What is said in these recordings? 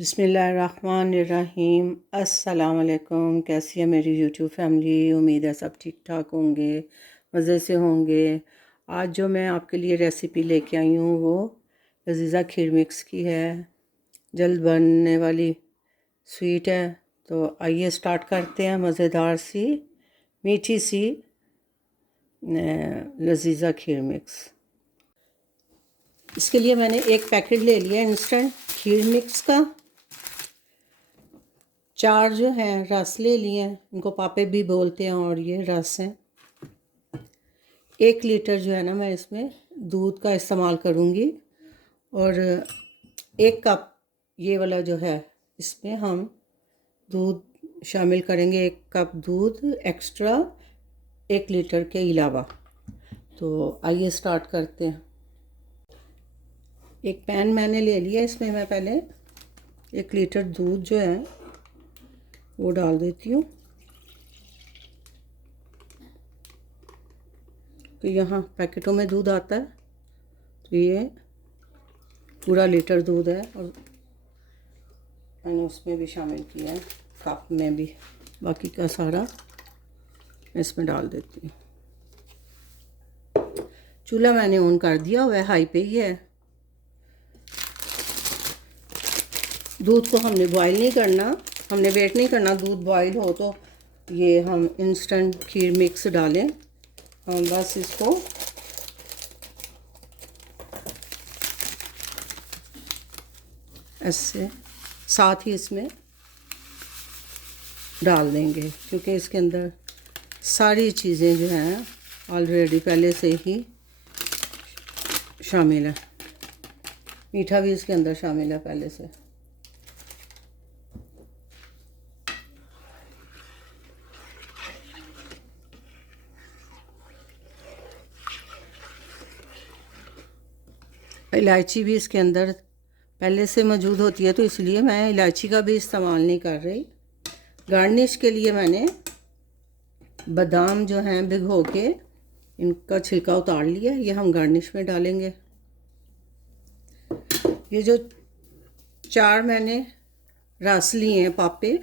बिस्मिल्लाहिर्रहमानिर्रहीम। अस्सलाम वालेकुम। कैसी है मेरी यूट्यूब फैमिली? उम्मीद है सब ठीक ठाक होंगे, मज़े से होंगे। आज जो मैं आपके लिए रेसिपी लेके आई हूँ वो लजीज़ा खीर मिक्स की है। जल्द बनने वाली स्वीट है। तो आइए स्टार्ट करते हैं मज़ेदार सी मीठी सी लजीज़ा खीर मिक्स। इसके लिए मैंने एक पैकेट ले लिया इंस्टेंट खीर मिक्स का। 4 जो हैं रस ले लिए हैं, इनको पापे भी बोलते हैं और ये रस हैं। 1 लीटर जो है ना मैं इसमें दूध का इस्तेमाल करूँगी और 1 कप ये वाला जो है इसमें हम दूध शामिल करेंगे। 1 कप दूध एक्स्ट्रा 1 लीटर के अलावा। तो आइए स्टार्ट करते हैं। एक पैन मैंने ले लिया, इसमें मैं पहले 1 लीटर दूध जो है वो डाल देती हूँ। तो यहाँ पैकेटों में दूध आता है, तो ये पूरा लीटर दूध है और मैंने उसमें भी शामिल किया है, कप में भी। बाकी का सारा इसमें डाल देती हूँ। चूल्हा मैंने ऑन कर दिया हुआ है, हाई पे ही है। दूध को हमने बॉईल नहीं करना, हमने वेट नहीं करना दूध बॉईल हो तो ये हम इंस्टेंट खीर मिक्स डालें। हम बस इसको ऐसे साथ ही इसमें डाल देंगे, क्योंकि इसके अंदर सारी चीज़ें जो हैं ऑलरेडी पहले से ही शामिल है। मीठा भी इसके अंदर शामिल है पहले से। इलायची भी इसके अंदर पहले से मौजूद होती है, तो इसलिए मैं इलायची का भी इस्तेमाल नहीं कर रही। गार्निश के लिए मैंने बादाम जो हैं भिगो के इनका छिलका उतार लिया, ये हम गार्निश में डालेंगे। ये जो 4 मैंने रस लिए हैं पापे,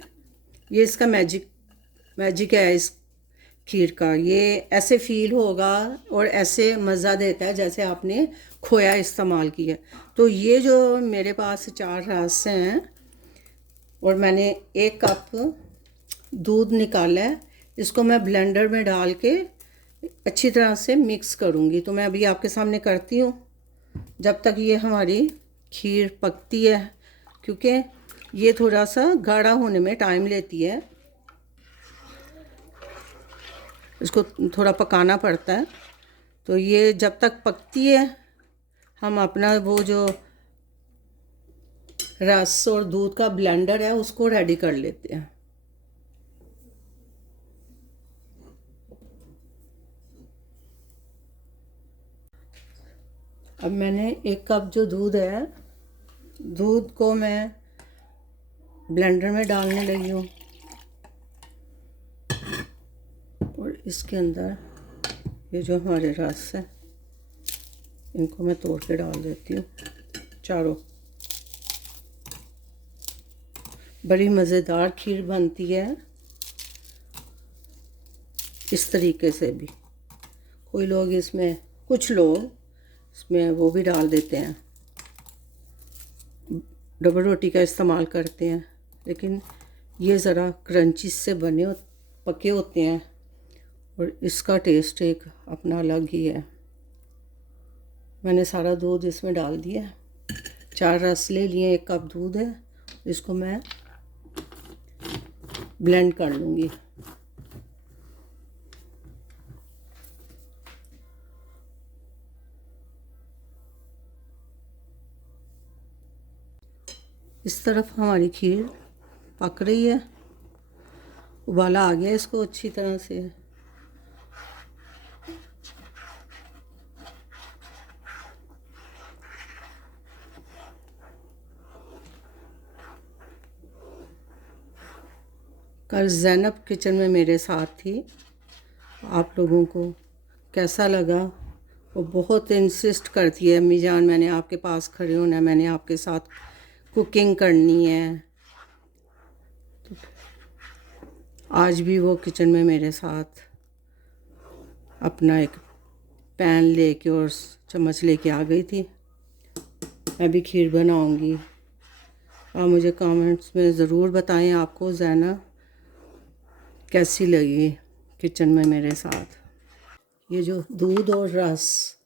ये इसका मैजिक है इस खीर का। ये ऐसे फील होगा और ऐसे मज़ा देता है जैसे आपने खोया इस्तेमाल किया। तो ये जो मेरे पास 4 रस हैं और मैंने 1 कप दूध निकाला है, इसको मैं ब्लेंडर में डाल के अच्छी तरह से मिक्स करूँगी। तो मैं अभी आपके सामने करती हूँ जब तक ये हमारी खीर पकती है, क्योंकि ये थोड़ा सा गाढ़ा होने में टाइम लेती है, इसको थोड़ा पकाना पड़ता है। तो ये जब तक पकती है हम अपना वो जो रस और दूध का ब्लेंडर है उसको रेडी कर लेते हैं। अब मैंने 1 कप जो दूध है, दूध को मैं ब्लेंडर में डालने लगी हूँ और इसके अंदर ये जो हमारे रस है इनको मैं तोड़ के डाल देती हूँ चारों। बड़ी मज़ेदार खीर बनती है इस तरीके से भी। कोई लोग इसमें, कुछ लोग इसमें वो भी डाल देते हैं, डबल रोटी का इस्तेमाल करते हैं, लेकिन ये ज़रा क्रंची से पके होते हैं और इसका टेस्ट एक अपना अलग ही है। मैंने सारा दूध इसमें डाल दिया, 4 रस ले लिए, 1 कप दूध है, इसको मैं ब्लेंड कर लूँगी। इस तरफ हमारी खीर पक रही है, उबाला आ गया इसको अच्छी तरह से। कल ज़ैनब किचन में मेरे साथ थी। आप लोगों को कैसा लगा? वो बहुत इंसिस्ट करती है, अम्मी जान मैंने आपके पास खड़े होना है, मैंने आपके साथ कुकिंग करनी है। तो आज भी वो किचन में मेरे साथ अपना एक पैन लेके और चम्मच लेके आ गई थी। मैं भी खीर बनाऊंगी। आप मुझे कमेंट्स में ज़रूर बताएं आपको ज़ैना कैसी लगी किचन में मेरे साथ। ये जो दूध और रस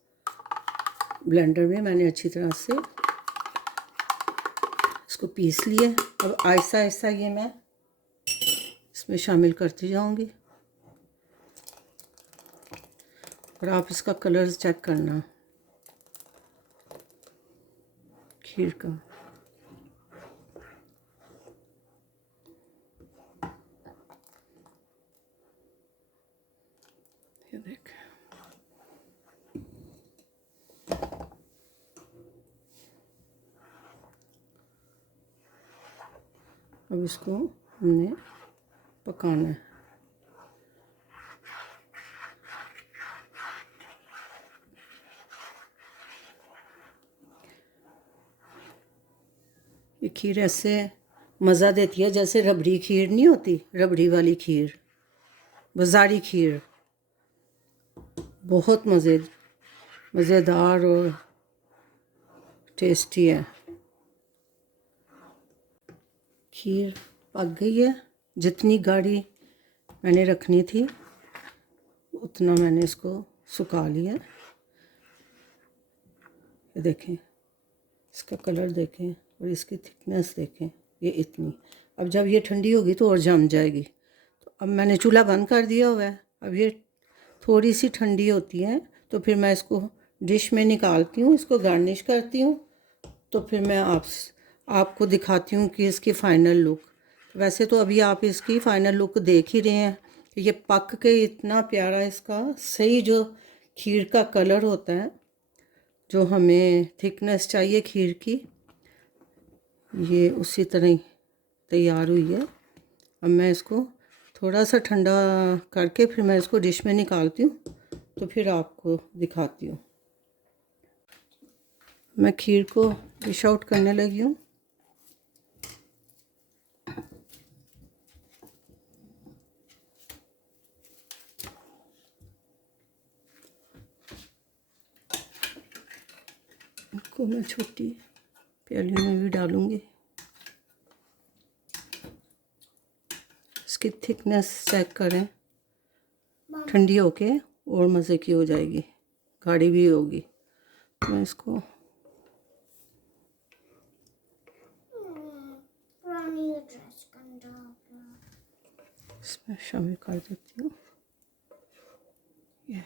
ब्लेंडर में मैंने अच्छी तरह से इसको पीस लिया। अब आहिस्ता आहिस्ता ये मैं इसमें शामिल करती जाऊंगी और आप इसका कलर चेक करना खीर का। ये देख, अब इसको हमने पकाना है। ये खीर ऐसे मज़ा देती है जैसे रबड़ी खीर नहीं होती, रबड़ी वाली खीर, बाज़ारी खीर, बहुत मज़ेदार और टेस्टी है। खीर पक गई है। जितनी गाढ़ी मैंने रखनी थी उतना मैंने इसको सुखा लिया। ये देखें, इसका कलर देखें और इसकी थिकनेस देखें, ये इतनी। अब जब ये ठंडी होगी तो और जम जाएगी। तो अब मैंने चूल्हा बंद कर दिया हुआ है। अब ये थोड़ी सी ठंडी होती है तो फिर मैं इसको डिश में निकालती हूँ, इसको गार्निश करती हूँ। तो फिर मैं आपको दिखाती हूँ कि इसकी फ़ाइनल लुक। वैसे तो अभी आप इसकी फ़ाइनल लुक देख ही रहे हैं। ये पक के इतना प्यारा इसका सही जो खीर का कलर होता है, जो हमें थिकनेस चाहिए खीर की, ये उसी तरह ही तैयार हुई है। अब मैं इसको थोड़ा सा ठंडा करके फिर मैं इसको डिश में निकालती हूँ तो फिर आपको दिखाती हूँ। मैं खीर को डिश आउट करने लगी हूँ। इसको मैं छोटी प्याली में भी डालूँगी। इसकी थिकनेस चेक करें, ठंडी होके और मज़े की हो जाएगी, गाढ़ी भी होगी। मैं इसको इसमें शामिल कर देती हूँ। ये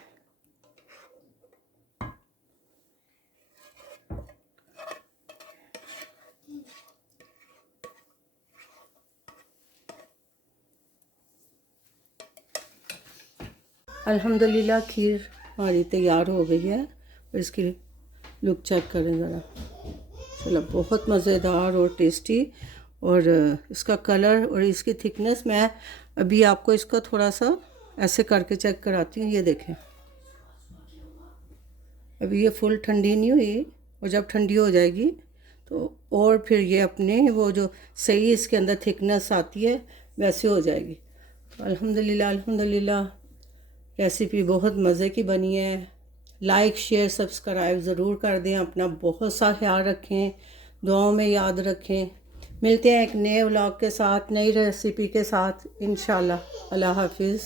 अल्हम्दुलिल्लाह खीर हमारी तैयार हो गई है। और इसकी लुक चेक करें ज़रा, चलो बहुत मज़ेदार और टेस्टी। और इसका कलर और इसकी थिकनेस मैं अभी आपको इसका थोड़ा सा ऐसे करके चेक कराती हूँ। ये देखें, अभी ये फुल ठंडी नहीं हुई और जब ठंडी हो जाएगी तो और फिर ये अपने वो जो सही इसके अंदर थिकनेस आती है वैसे हो जाएगी। तो अल्हम्दुलिल्लाह अल्हम्दुलिल्लाह रेसिपी बहुत मज़े की बनी है। लाइक शेयर सब्सक्राइब ज़रूर कर दें। अपना बहुत सा ख्याल रखें, दुआओं में याद रखें। मिलते हैं एक नए व्लॉग के साथ, नई रेसिपी के साथ इंशाल्लाह। अल्लाह हाफिज़।